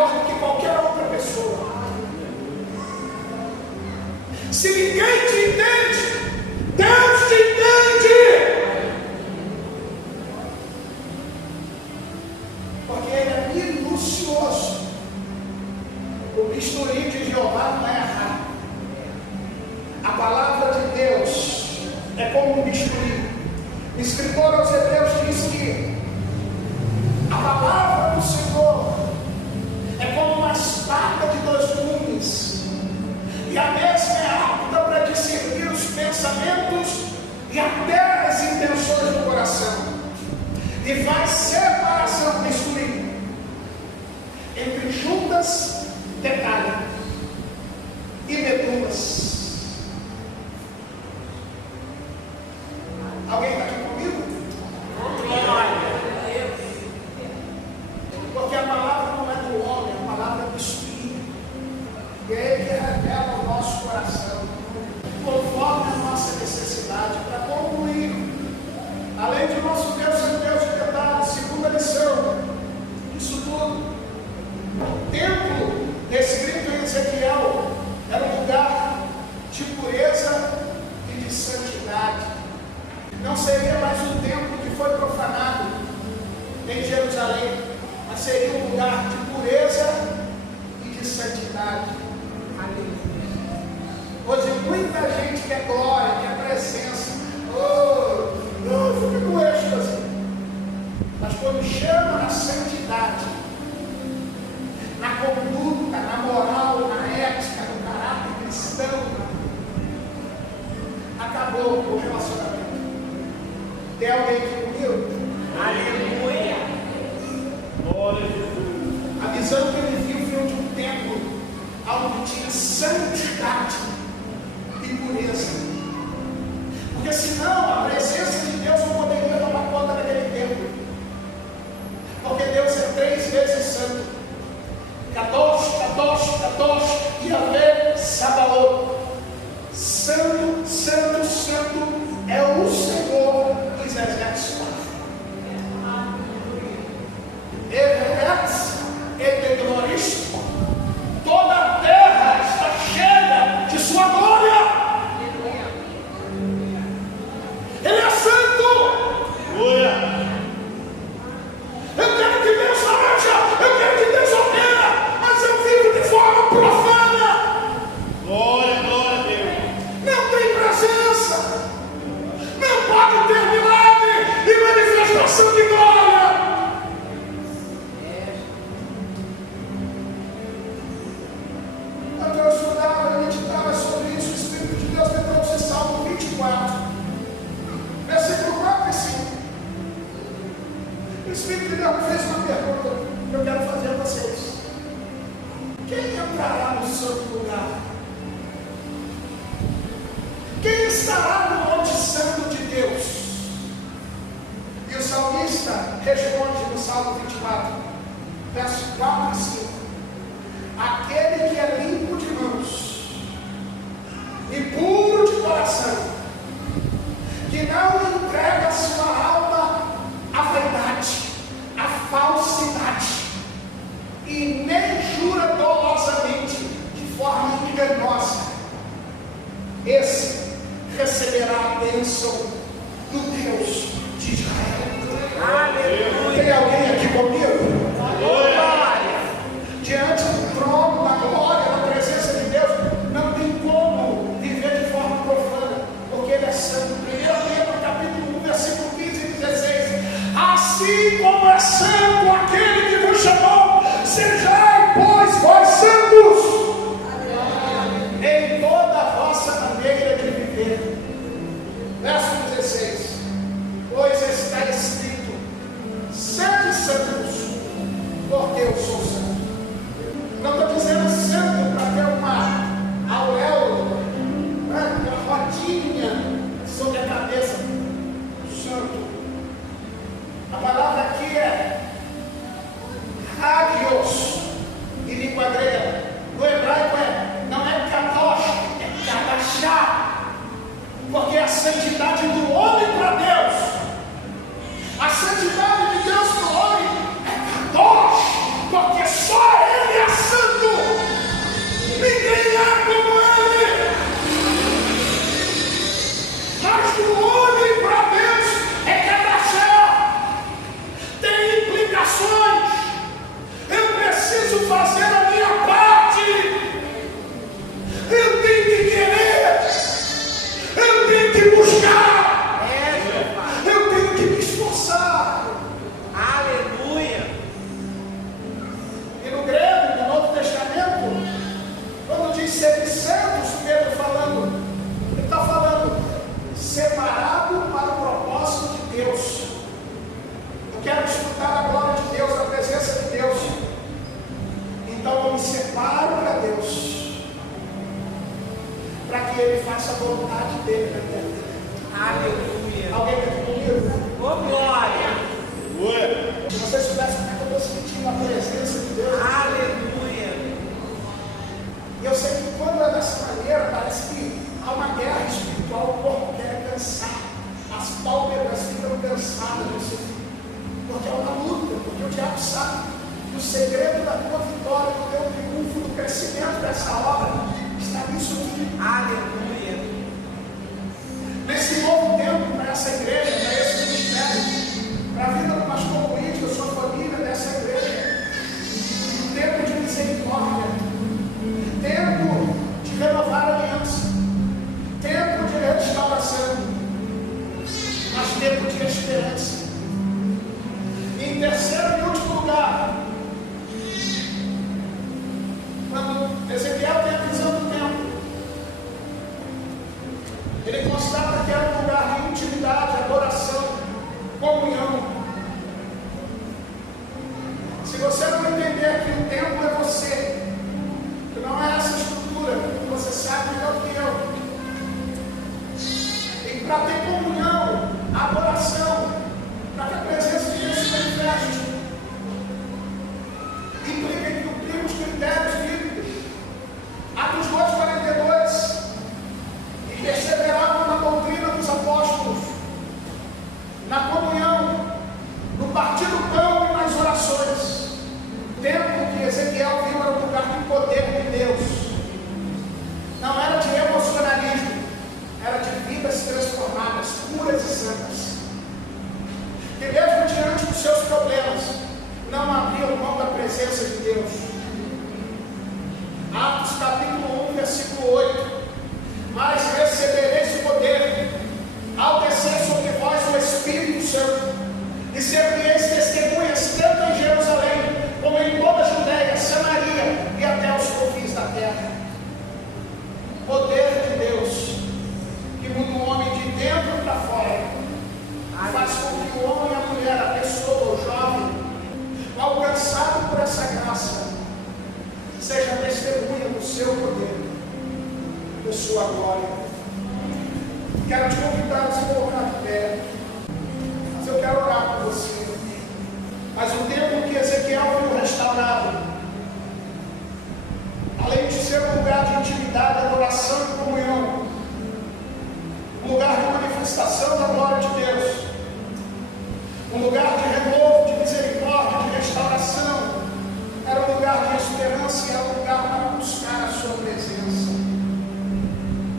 melhor do que qualquer outra pessoa. Se ninguém te entende, Deus te entende. Porque Ele é minucioso. O bisturi de Jeová não é errado. A palavra de Deus é como um bisturi. O escritor aos Hebreus diz que a palavra do Senhor é como uma espada de dois gumes, e a mesma é apta para discernir os pensamentos e até as intenções do coração, e faz separação, bisturi, entre juntas, detalhe, e medulas. Alguém está aqui comigo? Porque a palavra não é do homem, a palavra é do Espírito. E é Ele que revela o nosso coração, conforme a nossa necessidade. Para concluir, além de nosso Deus ser Deus de detalhes, segunda lição, isso tudo, o templo descrito em Ezequiel era um lugar de pureza e de santidade. Não seria mais um templo que foi profanado em Jerusalém, mas seria um lugar de pureza e de santidade. Hoje muita gente quer glória, quer presença. Não, fica com êxtase. Mas quando chama na santidade, na conduta, na moral, na ética, no caráter cristão, acabou o relacionamento. Tem alguém aqui comigo? Aleluia. Glória a Jesus. A visão que ele viu foi de um templo onde tinha santidade e pureza. Porque senão a presença de Deus não poderia tomar conta daquele templo. Porque Deus é 3 vezes santo. Kadosh, Kadosh, Kadosh, Yahvé, Sabaoth. Santo, santo, santo é o Senhor dos exércitos. Everett et glorista. Toda a terra está cheia de sua glória. Ele é santo. Glória. Eu quero que Deus haja, eu quero que Deus opera, mas eu vivo de forma profana. Glória, glória a Deus. Não tem presença. Não pode ter milagre e manifestação de glória. Quando eu estudava e meditava sobre isso, o Espírito de Deus me trouxe Salmo 24, versículo 4 e 5. O Espírito de Deus me fez uma pergunta que eu quero fazer a vocês. Quem entrará no santo lugar? Quem estará no monte santo de Deus? E o salmista responde no Salmo 24, versos 4 e 5. Aquele que é limpo de mãos e puro de coração, que não entrega a sua alma à vaidade, à falsidade, e nem jura dolosamente de forma enganosa, esse receberá a bênção do Deus de Israel. Aleluia. Tem alguém aqui comigo? Glória. Diante do trono da glória, da presença de Deus, não tem como viver de forma profana, porque Ele é santo. 1 Pedro capítulo 1, versículo 15 e 16. Assim como é santo aquele que vos chamou, sejai, pois, vós santos em toda a vossa maneira de viver. Verso 16. vontade dele na minha vida. Aleluia. Alguém está aqui comigo? Ô glória. Ué. Se vocês soubessem como é que eu estou sentindo a presença de Deus. Aleluia. E eu sei que quando é dessa maneira, parece que há uma guerra espiritual, o corpo quer cansar. As pálpebras ficam cansadas, porque é uma luta, porque o diabo sabe que o segredo da tua vitória, do teu triunfo, do crescimento dessa obra, está nisso aqui. Aleluia. Nesse novo tempo, para essa igreja, para esse ministério, para a vida do pastor Luiz, da sua família, dessa igreja, um tempo de misericórdia, tempo de renovar a aliança, tempo de restauração, mas tempo de esperança. E em terceiro e último lugar, quando Ezequiel tem a visão do templo, ele constata que era um lugar de intimidade, adoração, comunhão. Se você não entender que o templo é você, que não é essa estrutura, você sabe melhor que eu. E para ter comunhão, adoração, para que a presença de Deus se manifeste, implica em cumprir os critérios bíblicos. Atos 2:42. E perseveravam na doutrina dos apóstolos, na comunhão, no partir do pão e nas orações. O tempo que Ezequiel viu era um lugar de poder de Deus. Não era de emocionalismo, era de vidas transformadas, puras e santas. Que mesmo diante dos seus problemas, não abriam mão da presença de Deus. Atos capítulo 1, versículo 8. Mas recebereis poder ao descer sobre vós o Espírito Santo, e sereis testemunhas tanto em Jerusalém, como em toda a Judéia, Samaria e até os confins da terra. Poder de Deus, que muda o homem de dentro para fora, faz com que o homem e a mulher, a pessoa, o jovem, alcançado por essa graça, seja testemunha do seu poder, de sua glória. Quero te convidar a se colocar de pé, mas eu quero orar por você. Mas o templo que Ezequiel viu restaurado, além de ser um lugar de intimidade, adoração e comunhão, um lugar de manifestação da glória de Deus, um lugar de renovo, de misericórdia, de restauração, era um lugar de esperança e era um lugar para buscar a sua presença.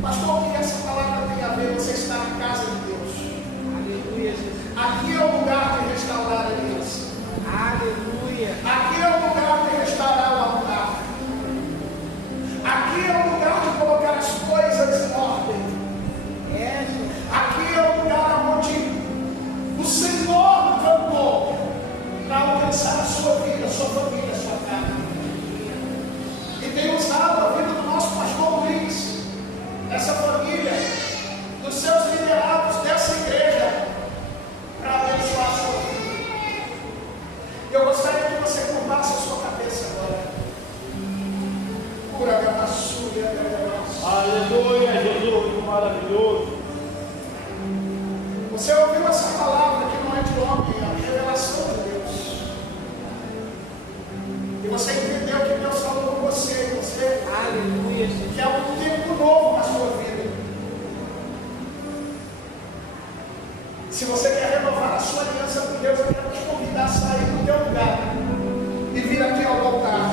Pastor, o que essa palavra tem a ver? Você está na casa de Deus. Aleluia, Jesus. Aqui é o lugar de restaurar a aliança. Aleluia. Aqui é o lugar de restaurar o altar. Aqui é o lugar de colocar as coisas em ordem. É, Jesus. Aqui é o lugar onde o Senhor cantou para alcançar a sua vida, a sua família, a sua casa. E tem usado a vida do nosso pastor Luiz, dessa família, dos seus liderados dessa igreja, para abençoar a sua vida. Eu gostaria que você curvasse a sua cabeça agora. Cura a maçuda, Aleluia, Jesus, que maravilhoso. Você ouviu essa palavra que não é de homem, é a revelação de Deus. E você entendeu que Deus falou com você, Aleluia, Jesus. que é um tempo novo na sua vida. Se você quer renovar a sua aliança com Deus, eu quero te convidar a sair do teu lugar e vir aqui ao altar.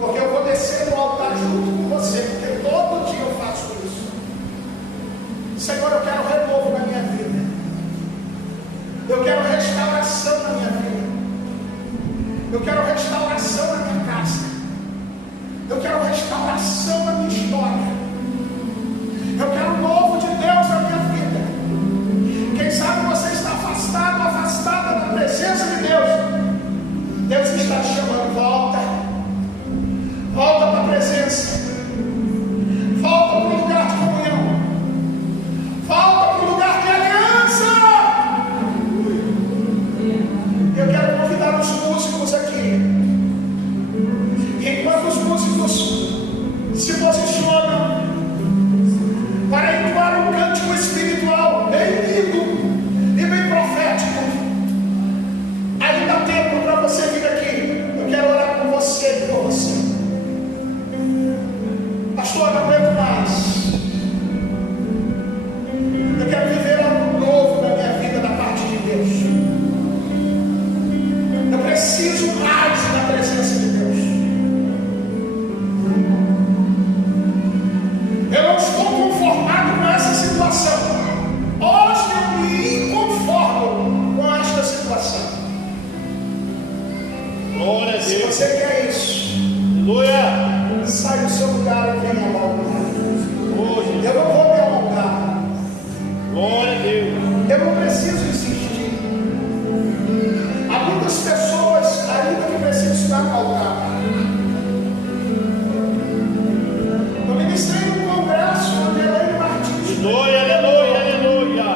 Porque eu vou descer no altar junto com você, porque todo dia eu faço isso. Senhor, eu quero renovo na minha vida. Eu quero restauração na minha vida. Eu quero restauração na minha casa. Eu quero restauração na minha história. Eu quero o novo de Deus na minha vida. Quem sabe você está afastado, afastada da presença de Deus. Deus está te chamando, volta. Volta para a presença. Volta para o lugar de comunhão. Volta para o lugar de aliança. Eu quero convidar os músicos aqui. E enquanto os músicos se posicionam, preciso mais da presença de Deus. Eu não estou conformado com essa situação. Hoje eu me inconformo com esta situação. Glória a Se Deus. você quer isso, Aleluia. sai do seu lugar e venha logo. Hoje. Eu não vou me alongar. Glória a Deus. Eu não preciso insistir. Há muitas pessoas ainda que precisam estar no altar. Eu ministrei num congresso onde Elaine Martins. Aleluia, aleluia, aleluia.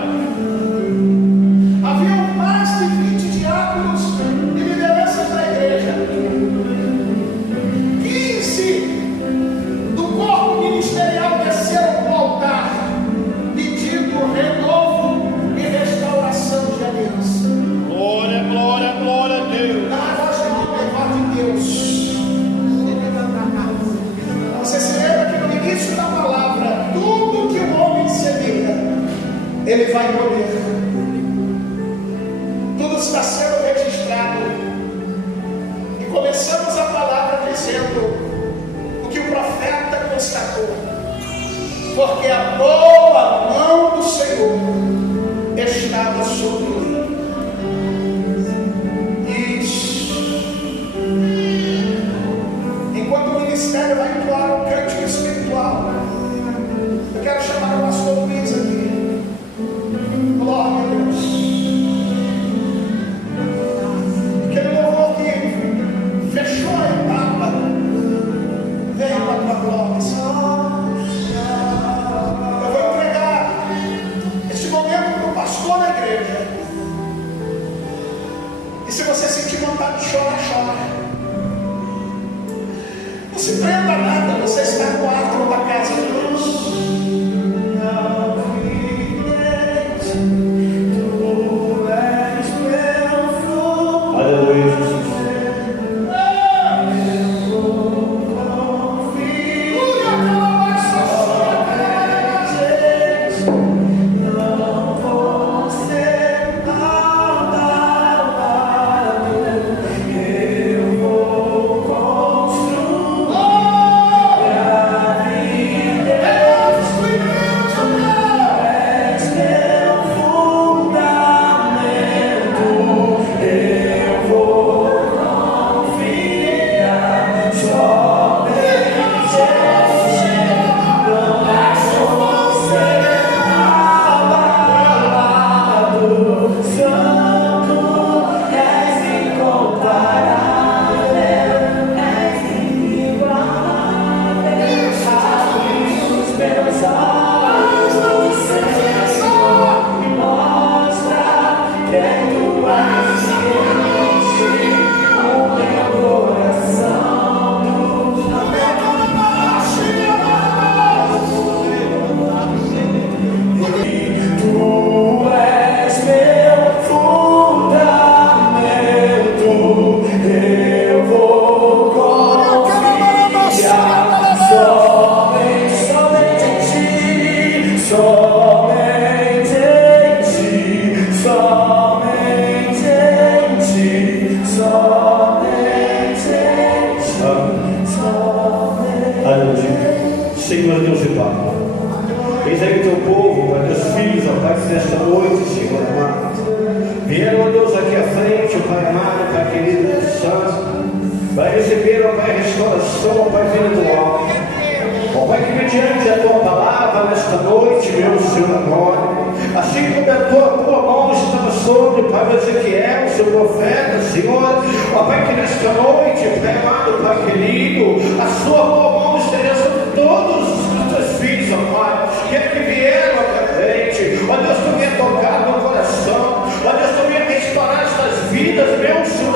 Havia mais de 20 diáconos e lideranças da igreja. 15 do corpo ministerial desceram para o altar, pedindo renovo e restauração de aliança. Glória, glória, glória a Deus. Na voz de homem, de Deus. Você se lembra que no início da palavra, tudo que o homem semeia, ele vai colher. Tudo está sendo registrado. E começamos a palavra dizendo o que o profeta constatou. Porque a boa mão do Senhor estava sobre ele. Isso. Enquanto o ministério vai entoar um cântico espiritual, eu quero chamar o pastor Luiz aqui. Glória a Deus. Aquele louvor que fechou a etapa, veio para a tua glória, Senhor. Eu vou entregar este momento para o pastor da igreja. E se você sentir vontade de chorar, chora. Não se prenda a nada, você está no ato da casa de Deus. Aleluia, Jesus. Senhor Deus e Pai, eis aí o teu povo, Pai, teus filhos, ó Pai, nesta noite, Senhor amado, vieram, ó Deus, aqui à frente, ó Pai amado, Pai querido, santo, vai receber, ó Pai, a restauração, ó Pai, vindo do alto, ó Pai, que mediante a tua palavra nesta noite, meu Senhor amado, assim como a tua mão estava sobre, Pai, Ezequiel, seu profeta, Senhor, ó Pai, que nesta noite, Pai amado, Pai querido, a sua boa mão esteja sobre todos os teus filhos, ó Pai, que vieram aqui à frente, ó Deus, tu venha tocar no coração, ó Deus, tu venha restaurar estas vidas, meu Senhor